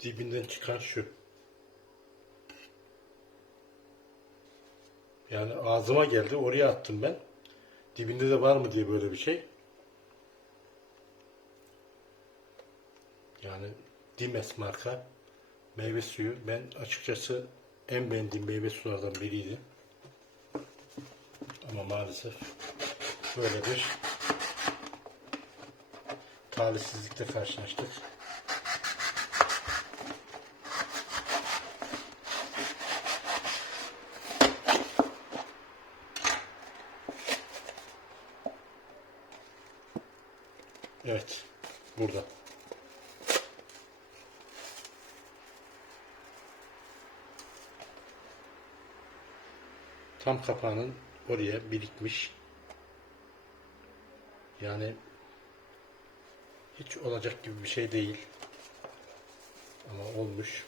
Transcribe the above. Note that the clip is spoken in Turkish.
dibinden çıkan şu. Yani ağzıma geldi. Oraya attım ben. Dibinde de var mı diye böyle bir şey. Yani Dimes marka meyve suyu. Ben açıkçası en beğendiğim meyve sulardan biriydi. Ama maalesef böyle bir talihsizlikle karşılaştık. Evet, burada. Tam kapağının oraya birikmiş. Yani hiç olacak gibi bir şey değil. Ama olmuş.